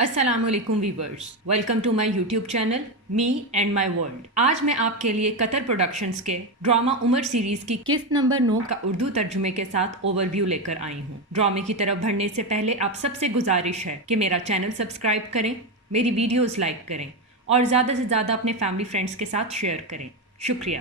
السلام علیکم viewers, welcome to my YouTube channel me and my world. آج میں آپ کے لیے قطر پروڈکشنز کے ڈرامہ عمر سیریز کی قسط نمبر 9 کا اردو ترجمے کے ساتھ اوور ویو لے کر آئی ہوں۔ ڈرامے کی طرف بڑھنے سے پہلے آپ سب سے گزارش ہے کہ میرا چینل سبسکرائب کریں، میری ویڈیوز لائک کریں اور زیادہ سے زیادہ اپنے فیملی فرینڈز کے ساتھ شیئر کریں۔ شکریہ۔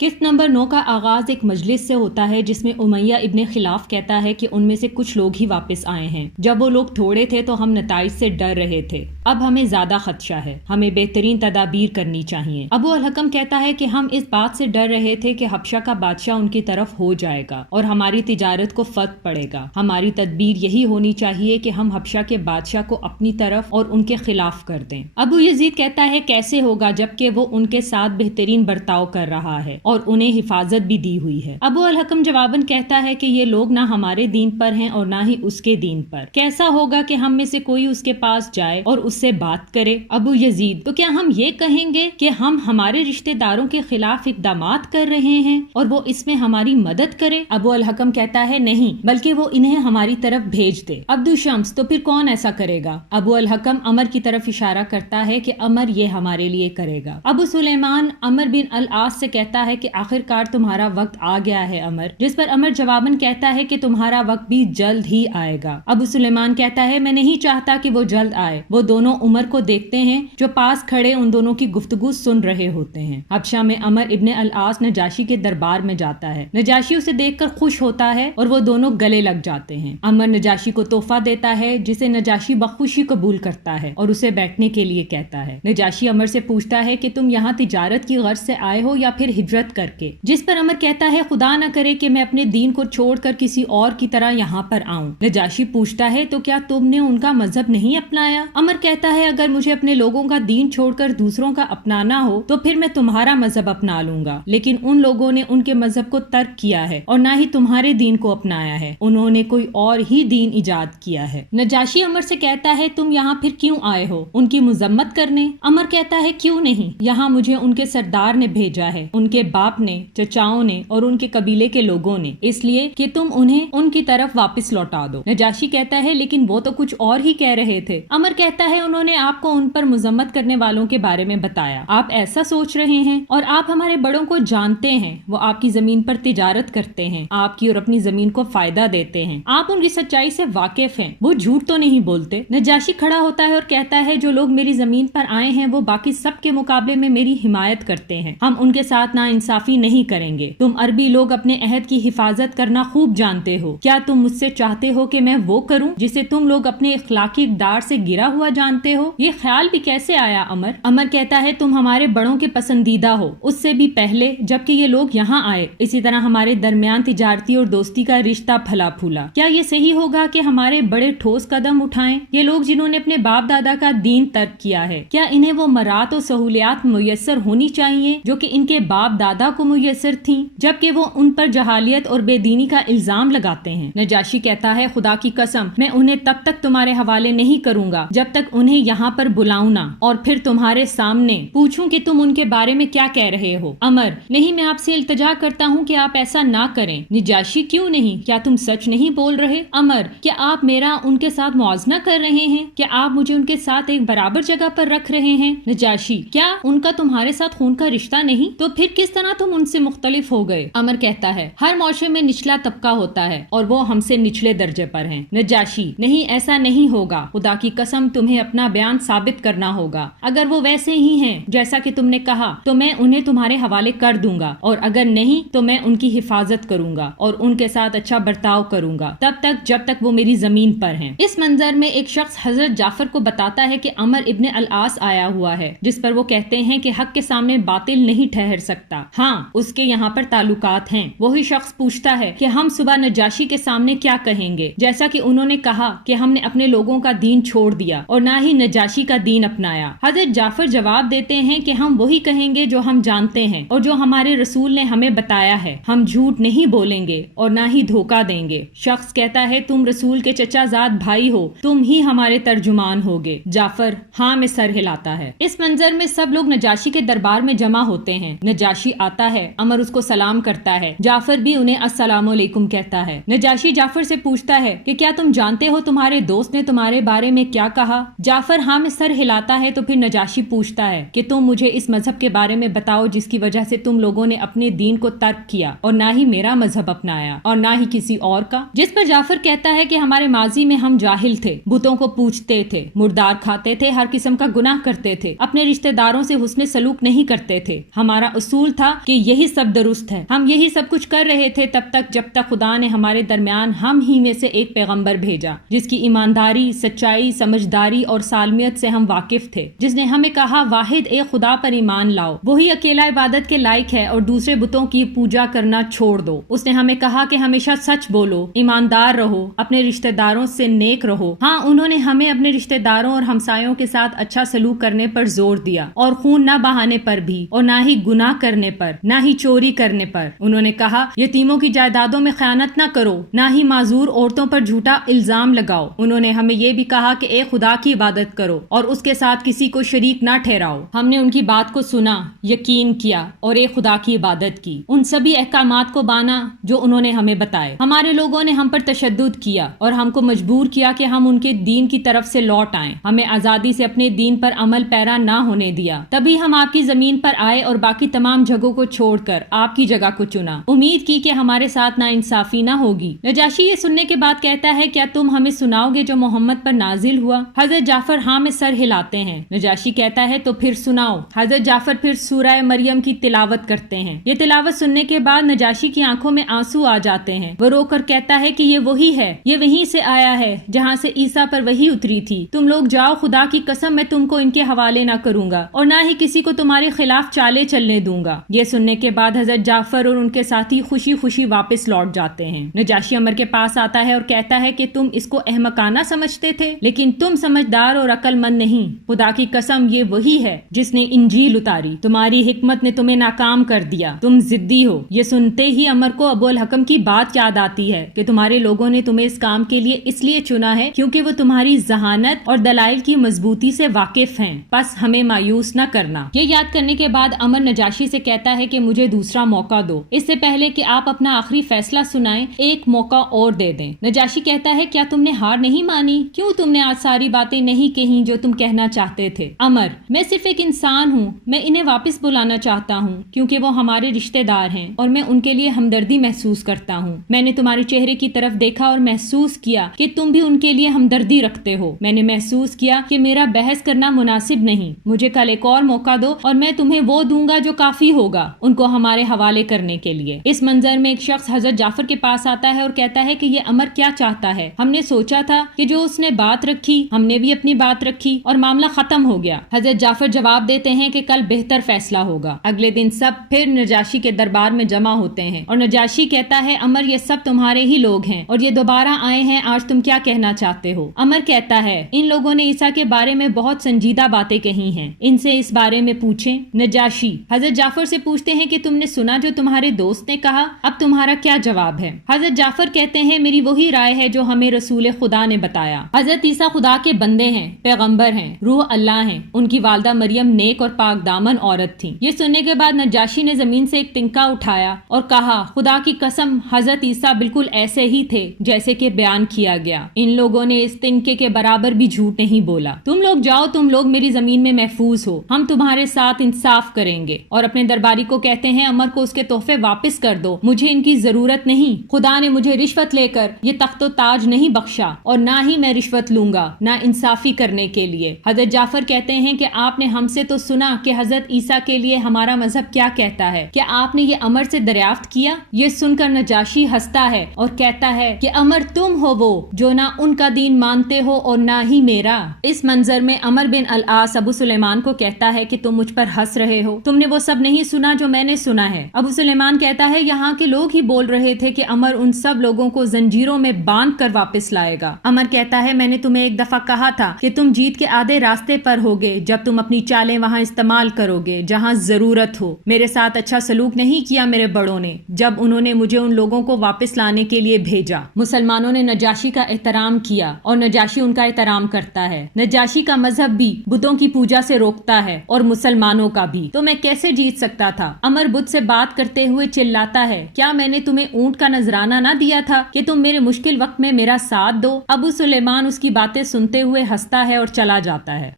قسط نمبر 9 کا آغاز ایک مجلس سے ہوتا ہے جس میں امیہ ابن خلاف کہتا ہے کہ ان میں سے کچھ لوگ ہی واپس آئے ہیں۔ جب وہ لوگ تھوڑے تھے تو ہم نتائج سے ڈر رہے تھے، اب ہمیں زیادہ خدشہ ہے، ہمیں بہترین تدابیر کرنی چاہیے۔ ابو الحکم کہتا ہے کہ ہم اس بات سے ڈر رہے تھے کہ حبشہ کا بادشاہ ان کی طرف ہو جائے گا اور ہماری تجارت کو فتح پڑے گا۔ ہماری تدبیر یہی ہونی چاہیے کہ ہم حبشہ کے بادشاہ کو اپنی طرف اور ان کے خلاف کر دیں۔ ابو یزید کہتا ہے کیسے ہوگا جبکہ وہ ان کے ساتھ بہترین برتاؤ کر رہا ہے اور انہیں حفاظت بھی دی ہوئی ہے۔ ابو الحکم جواباً کہتا ہے کہ یہ لوگ نہ ہمارے دین پر ہیں اور نہ ہی اس کے دین پر، کیسا ہوگا کہ ہم میں سے کوئی اس کے پاس جائے اور اس سے بات کرے۔ ابو یزید: تو کیا ہم یہ کہیں گے کہ ہم ہمارے رشتہ داروں کے خلاف اقدامات کر رہے ہیں اور وہ اس میں ہماری مدد کرے؟ ابو الحکم کہتا ہے نہیں، بلکہ وہ انہیں ہماری طرف بھیج دے۔ عبد شمس: تو پھر کون ایسا کرے گا؟ ابو الحکم عمر کی طرف اشارہ کرتا ہے کہ عمر یہ ہمارے لیے کرے گا۔ ابو سلیمان عمر بن العاص سے کہتا ہے کہ آخرکار تمہارا وقت آ گیا ہے عمر، جس پر عمر جواباً کہتا ہے کہ تمہارا وقت بھی جلد ہی آئے گا۔ ابو سلیمان کہتا ہے میں نہیں چاہتا کہ وہ جلد آئے۔ وہ دونوں عمر کو دیکھتے ہیں جو پاس کھڑے ان دونوں کی گفتگو سن رہے ہوتے ہیں۔ حبشہ میں عمر ابن العاص نجاشی کے دربار میں جاتا ہے۔ نجاشی اسے دیکھ کر خوش ہوتا ہے اور وہ دونوں گلے لگ جاتے ہیں۔ عمر نجاشی کو تحفہ دیتا ہے جسے نجاشی بخوشی قبول کرتا ہے اور اسے بیٹھنے کے لیے کہتا ہے۔ نجاشی عمر سے پوچھتا ہے کہ تم یہاں تجارت کی غرض سے آئے ہو یا پھر ہجرت کر کے؟ جس پر عمر کہتا ہے خدا نہ کرے کہ میں اپنے دین کو چھوڑ کر کسی اور کی طرح یہاں پر آؤں۔ نجاشی پوچھتا ہے تو کیا تم نے ان کا مذہب نہیں اپنایا؟ عمر کہتا ہے اگر مجھے اپنے لوگوں کا دین چھوڑ کر دوسروں کا اپنانا ہو تو پھر میں تمہارا مذہب اپنا لوں گا، لیکن ان لوگوں نے ان کے مذہب کو ترک کیا ہے اور نہ ہی تمہارے دین کو اپنایا ہے، انہوں نے کوئی اور ہی دین ایجاد کیا ہے۔ نجاشی عمر سے کہتا ہے تم یہاں پھر کیوں آئے ہو؟ ان کی مذمت کرنے؟ عمر کہتا ہے کیوں نہیں، یہاں مجھے ان کے سردار نے بھیجا ہے، ان کے باپ نے، چچاؤں نے اور ان کے قبیلے کے لوگوں نے، اس لیے کہ تم انہیں ان کی طرف واپس لوٹا دو۔ نجاشی کہتا ہے لیکن وہ تو کچھ اور ہی کہہ رہے تھے۔ عمر کہتا ہے انہوں نے آپ کو ان پر مذمت کرنے والوں کے بارے میں بتایا، آپ ایسا سوچ رہے ہیں اور آپ ہمارے بڑوں کو جانتے ہیں، وہ آپ کی زمین پر تجارت کرتے ہیں، آپ کی اور اپنی زمین کو فائدہ دیتے ہیں، آپ ان کی سچائی سے واقف ہیں، وہ جھوٹ تو نہیں بولتے۔ نجاشی کھڑا ہوتا ہے اور کہتا ہے جو لوگ میری زمین پر آئے ہیں وہ باقی سب کے مقابلے میں میری حمایت کرتے ہیں، ہم ان کے ساتھ ناانصافی نہیں کریں گے۔ تم عربی لوگ اپنے عہد کی حفاظت کرنا خوب جانتے ہو، کیا تم مجھ سے چاہتے ہو کہ میں وہ کروں جسے تم لوگ اپنے اخلاقی اقدار سے گرا ہوا جانتے ہو؟ یہ خیال بھی کیسے آیا عمر؟ عمر کہتا ہے تم ہمارے بڑوں کے پسندیدہ ہو، اس سے بھی پہلے جبکہ یہ لوگ یہاں آئے، اسی طرح ہمارے درمیان تجارتی اور دوستی کا رشتہ پھلا پھولا۔ کیا یہ صحیح ہوگا کہ ہمارے بڑے ٹھوس قدم اٹھائیں؟ یہ لوگ جنہوں نے اپنے باپ دادا کا دین ترک کیا ہے، کیا انہیں وہ مرات و سہولیات میسر ہونی چاہیے جو کہ ان کے باپ دادا کو میسر تھیں، جبکہ وہ ان پر جہالیت اور بے دینی کا الزام لگاتے ہیں؟ نجاشی کہتا ہے خدا کی قسم میں انہیں تب تک تمہارے حوالے نہیں کروں گا جب تک انہیں یہاں پر بلاؤں نہ اور پھر تمہارے سامنے پوچھوں کہ تم ان کے بارے میں کیا کہہ رہے ہو۔ عمر: نہیں، میں آپ سے التجا کرتا ہوں کہ آپ ایسا نہ کریں۔ نجاشی: کیوں نہیں، کیا تم سچ نہیں بول رہے؟ عمر: کیا آپ میرا ان کے ساتھ موازنہ کر رہے ہیں؟ کیا آپ مجھے ان کے ساتھ ایک برابر جگہ پر رکھ رہے ہیں؟ نجاشی: کیا ان کا تمہارے ساتھ خون کا رشتہ نہیں؟ تو پھر کس طرح تم ان سے مختلف ہو گئے؟ عمر کہتا ہے ہر معاشرے میں نچلا طبقہ ہوتا ہے اور وہ ہم سے نچلے درجے پر ہیں۔ نجاشی: نہیں، ایسا نہیں ہوگا، خدا کی قسم تمہیں اپنا بیان ثابت کرنا ہوگا، اگر وہ ویسے ہی ہیں جیسا کہ تم نے کہا تو میں انہیں تمہارے حوالے کر دوں گا، اور اگر نہیں تو میں ان کی حفاظت کروں گا اور ان کے ساتھ اچھا برتاؤ کروں گا تب تک جب تک وہ میری زمین پر ہیں۔ اس منظر میں ایک شخص حضرت جعفر کو بتاتا ہے کہ عمر ابن العاص آیا ہوا ہے، جس پر وہ کہتے ہیں کہ حق کے سامنے باطل نہیں ٹھہر سکتا، ہاں اس کے یہاں پر تعلقات ہیں۔ وہی شخص پوچھتا ہے کہ ہم صبح نجاشی کے سامنے کیا کہیں گے، جیسا کہ انہوں نے کہا کہ ہم نے اپنے لوگوں کا دین چھوڑ دیا اور نہ نہ ہی نجاشی کا دین اپنایا۔ حضرت جعفر جواب دیتے ہیں کہ ہم وہی کہیں گے جو ہم جانتے ہیں اور جو ہمارے رسول نے ہمیں بتایا ہے، ہم جھوٹ نہیں بولیں گے اور نہ ہی دھوکہ دیں گے۔ شخص کہتا ہے تم رسول کے چچا زاد بھائی ہو، تم ہی ہمارے ترجمان ہوگے۔ جعفر ہاں میں سر ہلاتا ہے۔ اس منظر میں سب لوگ نجاشی کے دربار میں جمع ہوتے ہیں۔ نجاشی آتا ہے، عمر اس کو سلام کرتا ہے، جعفر بھی انہیں السلام علیکم کہتا ہے۔ نجاشی جعفر سے پوچھتا ہے کہ کیا تم جانتے ہو تمہارے دوست نے تمہارے بارے میں کیا کہا؟ جعفر ہاں میں سر ہلاتا ہے تو پھر نجاشی پوچھتا ہے کہ تم مجھے اس مذہب کے بارے میں بتاؤ جس کی وجہ سے تم لوگوں نے اپنے دین کو ترک کیا اور نہ ہی میرا مذہب اپنایا اور نہ ہی کسی اور کا۔ جس پر جعفر کہتا ہے کہ ہمارے ماضی میں ہم جاہل تھے، بتوں کو پوجتے تھے، مردار کھاتے تھے، ہر قسم کا گناہ کرتے تھے، اپنے رشتہ داروں سے حسن سلوک نہیں کرتے تھے۔ ہمارا اصول تھا کہ یہی سب درست ہے، ہم یہی سب کچھ کر رہے تھے تب تک جب تک خدا نے ہمارے درمیان ہم ہی میں سے ایک پیغمبر بھیجا جس کی ایمانداری، سچائی، سمجھداری اور سالمیت سے ہم واقف تھے، جس نے ہمیں کہا واحد ایک خدا پر ایمان لاؤ، وہی اکیلا عبادت کے لائق ہے اور دوسرے بتوں کی پوجا کرنا چھوڑ دو۔ اس نے ہمیں کہا کہ ہمیشہ سچ بولو، ایماندار رہو، اپنے رشتہ داروں سے نیک رہو۔ ہاں انہوں نے ہمیں اپنے رشتہ داروں اور ہمسایوں کے ساتھ اچھا سلوک کرنے پر زور دیا اور خون نہ بہانے پر بھی، اور نہ ہی گناہ کرنے پر، نہ ہی چوری کرنے پر۔ انہوں نے کہا یتیموں کی جائیدادوں میں خیانت نہ کرو، نہ ہی معذور عورتوں پر جھوٹا الزام لگاؤ۔ انہوں نے ہمیں یہ بھی کہا کہ ایک خدا کی عبادت کرو اور اس کے ساتھ کسی کو شریک نہ ٹھہراؤ۔ ہم نے ان کی بات کو سنا، یقین کیا اور ایک خدا کی عبادت کی، ان سبھی احکامات کو مانا جو انہوں نے ہمیں بتائے۔ ہمارے لوگوں نے ہم پر تشدد کیا اور ہم کو مجبور کیا کہ ہم ان کے دین کی طرف سے لوٹ آئیں، ہمیں آزادی سے اپنے دین پر عمل پیرا نہ ہونے دیا، تبھی ہم آپ کی زمین پر آئے اور باقی تمام جگہوں کو چھوڑ کر آپ کی جگہ کو چنا، امید کی کہ ہمارے ساتھ نا انصافی نہ ہوگی۔ نجاشی یہ سننے کے بعد کہتا ہے کیا تم ہمیں سناؤ گے جو محمد پر نازل ہوا؟ حضرت جعفر ہاں میں سر ہلاتے ہیں۔ نجاشی کہتا ہے تو پھر سناؤ۔ حضرت جعفر پھر سورہ مریم کی تلاوت کرتے ہیں۔ یہ تلاوت سننے کے بعد نجاشی کی آنکھوں میں آنسو آ جاتے ہیں، وہ رو کر کہتا ہے کہ یہ وہی ہے، یہ وہیں سے آیا ہے جہاں سے عیسیٰ پر وحی اتری تھی، تم لوگ جاؤ، خدا کی قسم میں تم کو ان کے حوالے نہ کروں گا اور نہ ہی کسی کو تمہارے خلاف چالے چلنے دوں گا۔ یہ سننے کے بعد حضرت جعفر اور ان کے ساتھی خوشی خوشی واپس لوٹ جاتے ہیں۔ نجاشی عمر کے پاس آتا ہے اور کہتا ہے کہ تم اس کو احمقانہ سمجھتے تھے لیکن تم سمجھدار اور عقل مند نہیں، خدا کی قسم یہ وہی ہے جس نے انجیل اتاری، تمہاری حکمت نے تمہیں ناکام کر دیا، تم ضدی ہو۔ یہ سنتے ہی عمر کو ابو الحکم کی بات یاد آتی ہے کہ تمہارے لوگوں نے تمہیں اس کام کے لیے اس لیے چنا ہے کیونکہ وہ تمہاری ذہانت اور دلائل کی مضبوطی سے واقف ہیں، بس ہمیں مایوس نہ کرنا۔ یہ یاد کرنے کے بعد عمر نجاشی سے کہتا ہے کہ مجھے دوسرا موقع دو، اس سے پہلے کہ آپ اپنا آخری فیصلہ سنائیں ایک موقع اور دے دیں۔ نجاشی کہتا ہے کیا تم نے ہار نہیں مانی؟ کیوں تم نے آج ساری باتیں نہیں کہیں جو تم کہنا چاہتے تھے؟ عمر میں صرف ایک انسان ہوں، میں انہیں واپس بلانا چاہتا ہوں کیونکہ وہ ہمارے رشتہ دار ہیں اور میں ان کے لیے ہمدردی محسوس کرتا ہوں۔ میں نے تمہارے چہرے کی طرف دیکھا اور محسوس کیا کہ تم بھی ان کے لیے ہمدردی رکھتے ہو۔ میں نے محسوس کیا کہ میرا بحث کرنا مناسب نہیں، مجھے کل ایک اور موقع دو اور میں تمہیں وہ دوں گا جو کافی ہوگا ان کو ہمارے حوالے کرنے کے لیے۔ اس منظر میں ایک شخص حضرت جعفر کے پاس آتا ہے اور کہتا ہے کہ یہ عمر کیا چاہتا ہے؟ ہم نے سوچا تھا کہ جو اس نے بات رکھی ہم نے بھی اپنی بات رکھی اور معاملہ ختم ہو گیا۔ حضرت جعفر جواب دیتے ہیں کہ کل بہتر فیصلہ ہوگا۔ اگلے دن سب پھر نجاشی کے دربار میں جمع ہوتے ہیں اور نجاشی کہتا ہے عمر یہ سب تمہارے ہی لوگ ہیں اور یہ دوبارہ آئے ہیں، آج تم کیا کہنا چاہتے ہو؟ عمر کہتا ہے ان لوگوں نے عیسیٰ کے بارے میں بہت سنجیدہ باتیں کہی ہیں، ان سے اس بارے میں پوچھیں۔ نجاشی حضرت جعفر سے پوچھتے ہیں کہ تم نے سنا جو تمہارے دوست نے کہا، اب تمہارا کیا جواب ہے؟ حضرت جعفر کہتے ہیں میری وہی رائے ہے جو ہمیں رسول خدا نے بتایا۔ حضرت عیسیٰ خدا کے بندے ہیں، پیغمبر ہیں، روح اللہ ہیں، ان کی والدہ مریم نیک اور پاک دامن عورت تھی۔ یہ سننے کے بعد نجاشی نے زمین سے ایک تنکا اٹھایا اور کہا خدا کی قسم حضرت عیسیٰ بالکل ایسے ہی تھے جیسے کہ بیان کیا گیا، ان لوگوں نے اس تنکے کے برابر بھی جھوٹ نہیں بولا۔ تم لوگ جاؤ، تم لوگ میری زمین میں محفوظ ہو، ہم تمہارے ساتھ انصاف کریں گے۔ اور اپنے درباری کو کہتے ہیں عمر کو اس کے تحفے واپس کر دو، مجھے ان کی ضرورت نہیں، خدا نے مجھے رشوت لے کر یہ تخت و تاج نہیں بخشا اور نہ ہی میں رشوت لوں گا نہ انصافی کرنے کے لیے۔ حضرت جعفر کہتے ہیں کہ آپ نے ہم سے تو سنا کہ حضرت عیسیٰ کے لیے ہمارا مذہب کیا کہتا ہے، کیا آپ نے یہ عمر سے دریافت کیا؟ یہ سن کر نجاشی ہنستا ہے اور کہتا ہے کہ عمر تم ہو وہ جو نہ ان کا دین مانتے ہو اور نہ ہی میرا۔ اس منظر میں عمر بن العاص ابو سلیمان کو کہتا ہے کہ تم مجھ پر ہنس رہے ہو، تم نے وہ سب نہیں سنا جو میں نے سنا ہے۔ ابو سلیمان کہتا ہے یہاں کے لوگ ہی بول رہے تھے کہ عمر ان سب لوگوں کو زنجیروں میں باندھ کر واپس لائے گا۔ عمر کہتا ہے میں نے تمہیں ایک دفعہ کہا تھا تھا کہ تم جیت کے آدھے راستے پر ہوگے جب تم اپنی چالیں وہاں استعمال کرو گے جہاں ضرورت ہو. میرے ساتھ اچھا سلوک نہیں کیا میرے بڑوں نے جب انہوں نے مجھے ان لوگوں کو واپس لانے کے لیے بھیجا. مسلمانوں نے نجاشی کا احترام کیا اور نجاشی ان کا احترام کرتا ہے. نجاشی کا مذہب بھی بتوں کی پوجا سے روکتا ہے اور مسلمانوں کا بھی. تو میں کیسے جیت سکتا تھا؟ عمر بت سے بات کرتے ہوئے چلاتا ہے، کیا میں نے تمہیں اونٹ کا نذرانہ نہ دیا تھا کہ تم میرے مشکل وقت میں میرا ساتھ دو؟ ابو سلیمان اس کی باتیں سنتے ہوئے ہنستا ہے اور چلا جاتا ہے.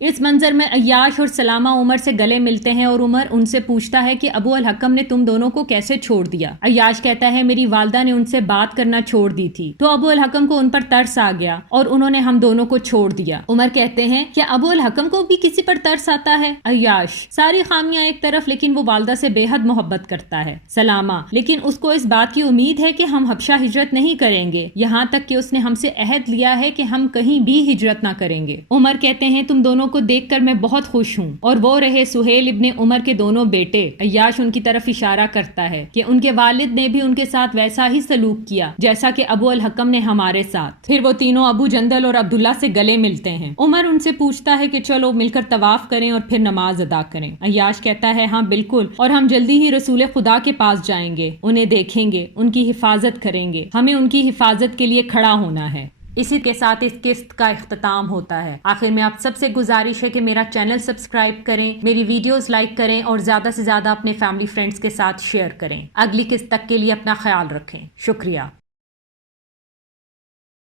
اس منظر میں عیاش اور سلامہ عمر سے گلے ملتے ہیں اور عمر ان سے پوچھتا ہے کہ ابو الحکم نے تم دونوں کو کیسے چھوڑ دیا؟ عیاش کہتا ہے میری والدہ نے ان سے بات کرنا چھوڑ دی تھی تو ابو الحکم کو ان پر ترس آ گیا اور انہوں نے ہم دونوں کو چھوڑ دیا. عمر کہتے ہیں کیا ابو الحکم کو بھی کسی پر ترس آتا ہے؟ عیاش ساری خامیاں ایک طرف لیکن وہ والدہ سے بے حد محبت کرتا ہے. سلامہ لیکن اس کو اس بات کی امید ہے کہ ہم حبشہ ہجرت نہیں کریں گے یہاں تک کہ اس نے ہم سے عہد لیا ہے کہ ہم کہیں بھی ہجرت نہ کریں گے. عمر کہتے ہیں تم دونوں کو دیکھ کر میں بہت خوش ہوں. اور وہ رہے سہیل ابن عمر کے دونوں بیٹے. عیاش ان کی طرف اشارہ کرتا ہے کہ ان کے والد نے بھی ان کے ساتھ ویسا ہی سلوک کیا جیسا کہ ابو الحکم نے ہمارے ساتھ. پھر وہ تینوں ابو جندل اور عبداللہ سے گلے ملتے ہیں. عمر ان سے پوچھتا ہے کہ چلو مل کر طواف کریں اور پھر نماز ادا کریں. عیاش کہتا ہے ہاں بالکل، اور ہم جلدی ہی رسول خدا کے پاس جائیں گے، انہیں دیکھیں گے، ان کی حفاظت کریں گے. ہمیں ان کی حفاظت کے لیے کھڑا ہونا ہے. اسی کے ساتھ اس قسط کا اختتام ہوتا ہے. آخر میں آپ سب سے گزارش ہے کہ میرا چینل سبسکرائب کریں، میری ویڈیوز لائک کریں اور زیادہ سے زیادہ اپنے فیملی فرینڈز کے ساتھ شیئر کریں. اگلی قسط تک کے لیے اپنا خیال رکھیں. شکریہ.